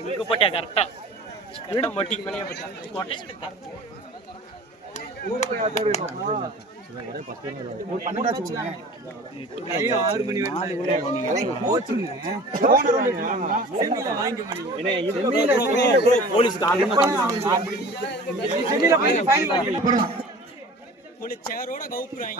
எங்க போட்டியா? கரெக்டா கரெக்டா மொட்டிக்கு மேலே போட்டியா? சேரோட கவுப்புறாங்க.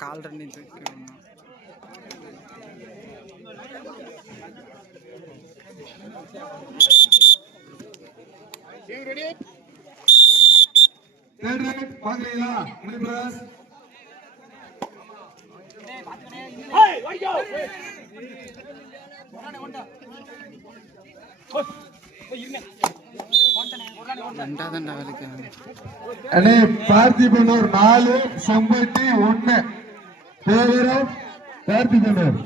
கால் ரெண்டு பாக்குறீங்களா வேலைக்கு அண்ணே பார்த்திபனூர் நாலு செம்பட்டி ஒண்ணு. தேவரம் பார்த்திபனூர்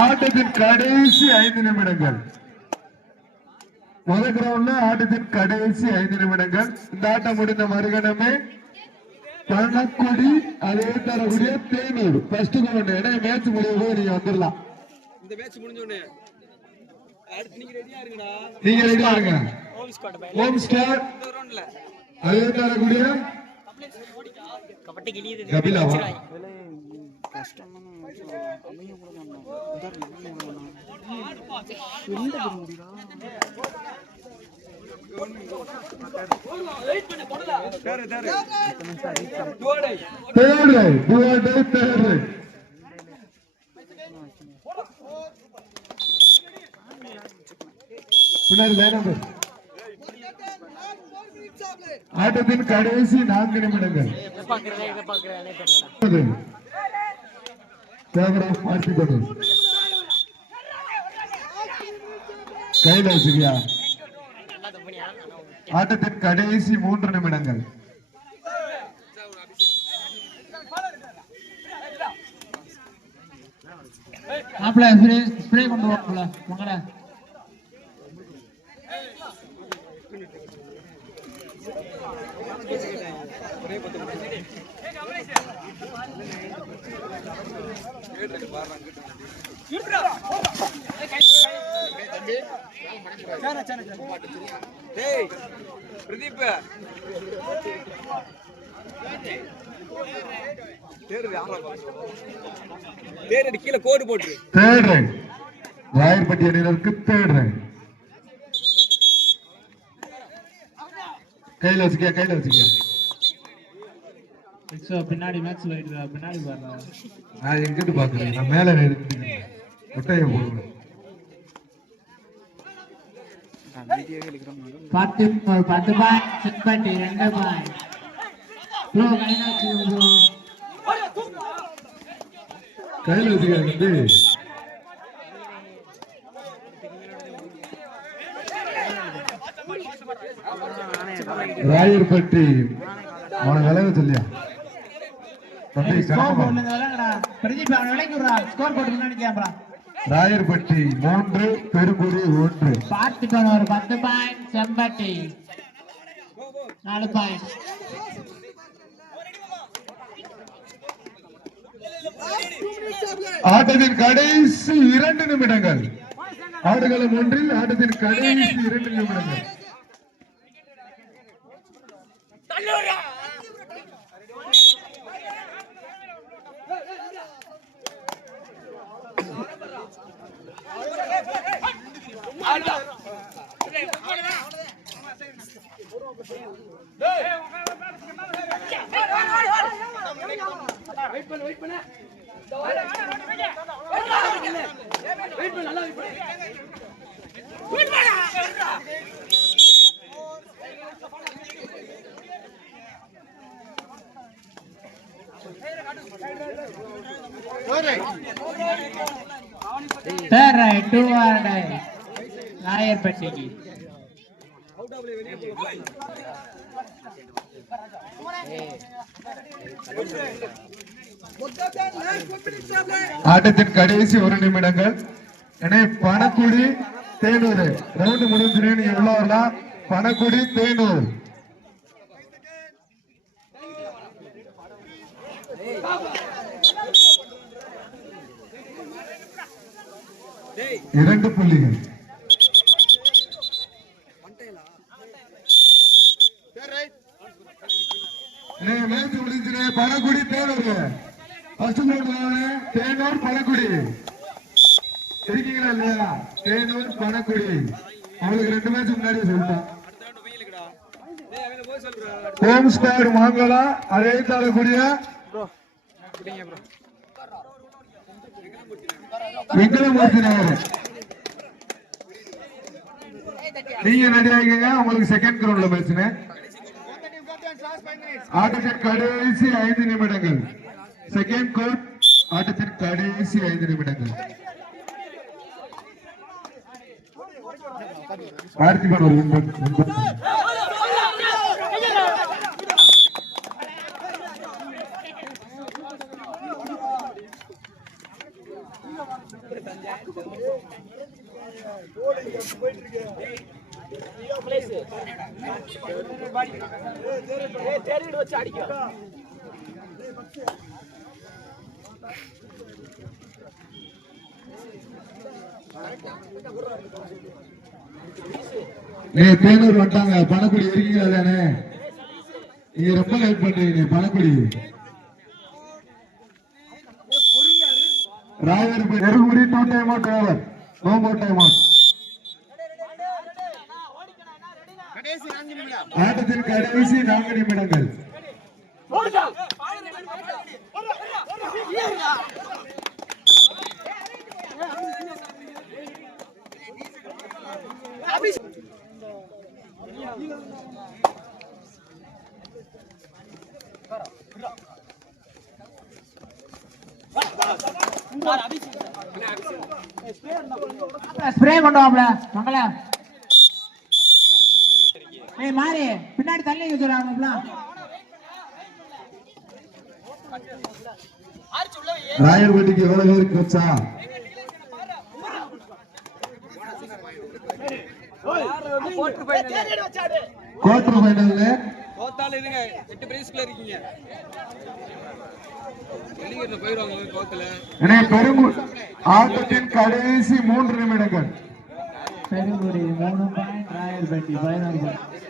ஆட்டத்தின் கடைசி ஐந்து நிமிடங்கள். முதல் கிரவுண்ட்ல ஆட்டத்தின் கடைசி ஐந்து நிமிடங்கள். இந்த ஆட்டம் முடிந்த மறுகணமே பணக்குடி அதே தரக்கூடிய தேனூர் ஃபர்ஸ்ட் கிரவுண்ட் ஏன்னா மேட்ச் முடியும் போது நீங்க வந்துடலாம். இந்த மேட்ச் முடிஞ்ச உடனே அடுத்து நீங்க ரெடியா இருங்கடா. நீங்க ரெடியா இருங்க. ஹோம் ஸ்டார் அதே தரக்கூடிய கபிலாவா? கஷ்டமான அமைய கூட மாட்டோம் எந்த முடியுதா தேரு தேரு டோடை தேர்ட் ரைட் டூ அட்டைஸ் தேர்ட் ரைட் ஆட்டத்தின் கடைசி மூன்று நிமிடங்கள். மாப்பிள்ள ஸ்ப்ரே ஸ்ப்ரே கொண்டு வாங்கல மங்கள பிரதீப் தேரு யாரா தேரு கீழே கோடு போட்டு தேர்ட் ரைட் ராயர்பட்டி அணியினருக்கு தேர்ட் ரைட் கையில வச்சுக்கியா கையில வச்சுக்கியா பின்னாடி மேட்ச் போயிட்டு பின்னாடி பாருங்க நான் எங்கிட்டு பாக்குறேன்? நான் மேல இருக்கு இருக்கிற மாதிரி பத்து பத்து பாயிண்ட் செட்பட்டி ரெண்டு பாயிண்ட் ப்ரோ கைனாச்சு ப்ரோ கையில வச்சுக்கியா வந்து ராயர்பட்டி. அவனை விளைவு சொல்லியா? ராயர்பட்டி மூன்று பெருங்குடி ஒன்று. பார்த்துட்டு ஒரு பத்து பாயிண்ட் செம்பட்டி. நாலு பாயிண்ட் ஆட்டத்தின் கடைசி இரண்டு நிமிடங்கள். ஆடுகளம் ஒன்றில் ஆட்டத்தின் கடைசி இரண்டு நிமிடங்கள். Third raid do or die ராயர்பட்டிக்கு ஆட்டத்தின் கடைசி ஒரு நிமிடங்கள். எனவே பணக்குடி தேனூர். ரவுண்ட் முடிஞ்சுன்னு நீங்க உள்ள வரலாம். பணக்குடி தேனூர். இரண்டு புள்ளிகள் எனவே மேட்ச் முடிஞ்சுன்னு தேனூர் ஃபர்ஸ்ட் ரவுண்ட் தேனூர் பணக்குடி இருக்கீங்களா இல்லையா? தேனூர் பணக்குடி அவளுக்கு ரெண்டு மேட்ச் முன்னாடி சொல்லிட்டேன். ஹோம் ஸ்குவாட் மாங்கலா அதே தரக்கூடிய விக்ரமூர்த்தி நகர். நீங்க ரெடி ஆகிங்க உங்களுக்கு செகண்ட் கிரவுண்ட்ல மேட்ச்னு ஆட்டத்தின் கடைசி ஐந்து நிமிடங்கள். செகண்ட் கோர்ட் ஆட்டத்தின் கடைசி ஐந்து நிமிடங்கள். பார்த்திபன் ஒரு win பண்ணு, வச்சு அடிக்கும் ஏய் தேனூர் வந்துட்டாங்க பணக்குடி இருக்கீங்களா தானே? நீங்க ரொம்ப ஹெல்ப் பண்றீங்க Panakudi Rayar Nerungudi two time out over no more time out ஆட்டத்தின் கடைசி நான்கு நிமிடங்கள். ஸ்ப்ரே கொண்டு வாப்ல மங்களா. ஏய் மாறி. பின்னாடி தள்ளி வச்சுறாங்கப்ல ராயர்பட்டிக்கு எவ்வளவு பேர் கோச்சா குவார்டர் ஃபைனல்ல? கோத்தால இருங்க. எட்டு பிரைஸ்க்குள்ள இருக்கீங்க. ஆட்டத்தின் கடைசி மூன்று நிமிடங்கள். பெருங்குடி மூணு பாயிண்ட் ராயல்பேட்டி பதினோரு பாயிண்ட்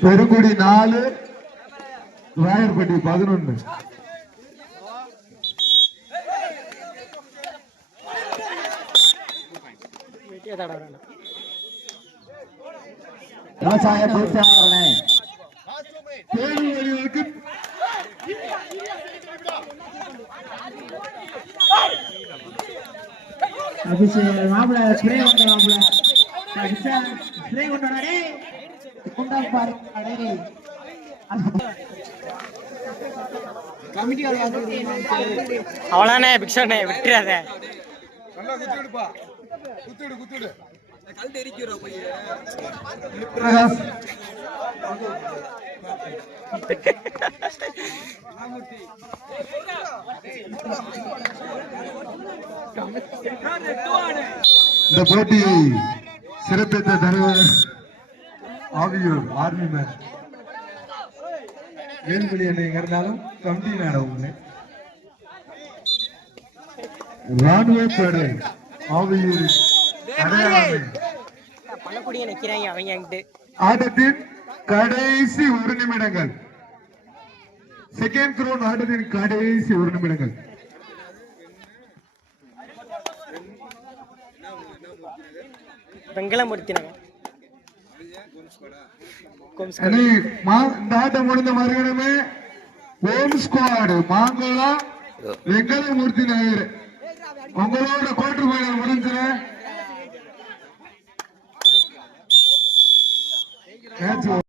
பெருங்குடி நாலு ராயர்பட்டி பதினொன்னு. விவசாய பூச்சாவரணை அபிஷேக் மாப்பிள ஸ்ப்ரே கொண்டு மாப்பிள. ஸ்ப்ரே கொண்டு வாடா டேய் கொண்டா பாரு டேய் கமிட்டி ஆள் வந்து அவ்வளோண்ணே பிக்ஷண்ணே விட்டுறாத. நல்லா குத்தி விடுப்பா. குத்தி விடு குத்தி விடு. கழுத்து எரிக்கிறோம் போய் பிரகாஷ் இந்த போட்டியை சிறப்பித்த தலைவர் ஆவியூர் ஆர்மி மேன். வேல்மொழி என்ன எங்க இருந்தாலும் கமிட்டி நாடகம் ராணுவ படை ஆவியூர் அடையாளமே. நிக்கிறாங்க அவங்க ஆட்டத்தின் கடைசி ஒரு நிமிடங்கள். செகண்ட் த்ரோ ஆட்டத்தின் கடைசி ஒரு நிமிடங்கள். வெங்கலமூர்த்தி நகர் இந்த ஆட்டம் முடிந்த மறுகணமே ஓம் ஸ்குவாடு மாங்கோலா வெங்கலமூர்த்தி நகர் உங்களோட குவார்டர் ஃபைனல் முடிஞ்சிரு மேட்ச்